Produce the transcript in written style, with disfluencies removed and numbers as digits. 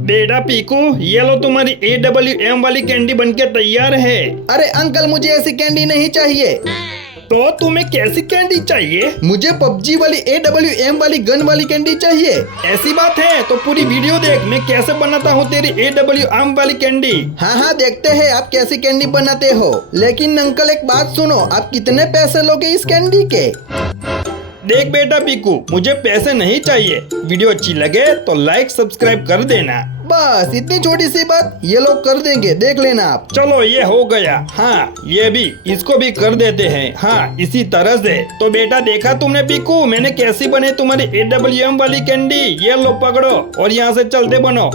बेटा पीकू, ये लो तुम्हारी AWM वाली कैंडी बनके तैयार है। अरे अंकल, मुझे ऐसी कैंडी नहीं चाहिए। तो तुम्हें कैसी कैंडी चाहिए? मुझे पबजी वाली AWM वाली गन वाली कैंडी चाहिए। ऐसी बात है तो पूरी वीडियो देख, मैं कैसे बनाता हूँ तेरी AWM वाली कैंडी। हाँ हाँ, देखते हैं आप कैसी कैंडी बनाते हो। लेकिन अंकल एक बात सुनो, आप कितने पैसे लोगे इस कैंडी के? देख बेटा पीकू, मुझे पैसे नहीं चाहिए। वीडियो अच्छी लगे तो लाइक सब्सक्राइब कर देना। बस इतनी छोटी सी बात, ये लोग कर देंगे, देख लेना आप। चलो ये हो गया। हाँ ये भी, इसको भी कर देते हैं। हाँ इसी तरह से। तो बेटा देखा तुमने पीकू, मैंने कैसी बने तुम्हारी AWM वाली कैंडी। ये लो पकड़ो और यहाँ से चलते बनो।